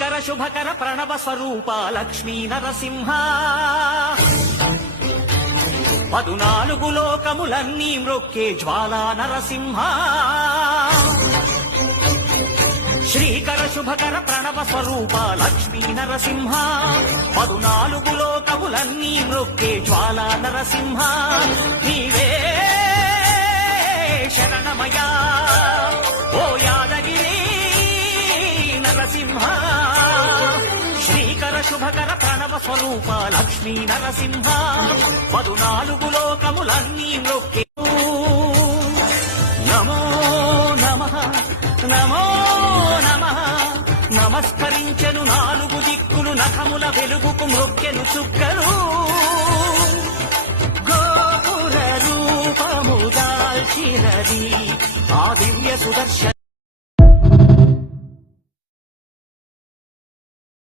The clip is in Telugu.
కర శుభకర ప్రణవ స్వరూప లక్ష్మీ నరసింహ 14 లోకములన్నీ మ్రొక్కే జ్వాలా నరసింహ శ్రీకర శుభకర ప్రణవ స్వరూప లక్ష్మీ నరసింహ 14 లోకములన్నీ మ్రొక్కే జ్వాలా నరసింహ నీవే శరణమయా ఓ యాదగిరి నరసింహ శ్రీకర శుభకర ప్రణవ స్వరూప లక్ష్మీ నరసింహ 14 లోకములన్నీ మ్రొక్కే నమో నమః నమో నమః నమస్కరించెను 4 దిక్కులు నఖముల వెలుగుకు మ్రొక్కెను చుక్కలు గోపుర రూపము దాల్చినది ఆ దివ్య సుదర్శన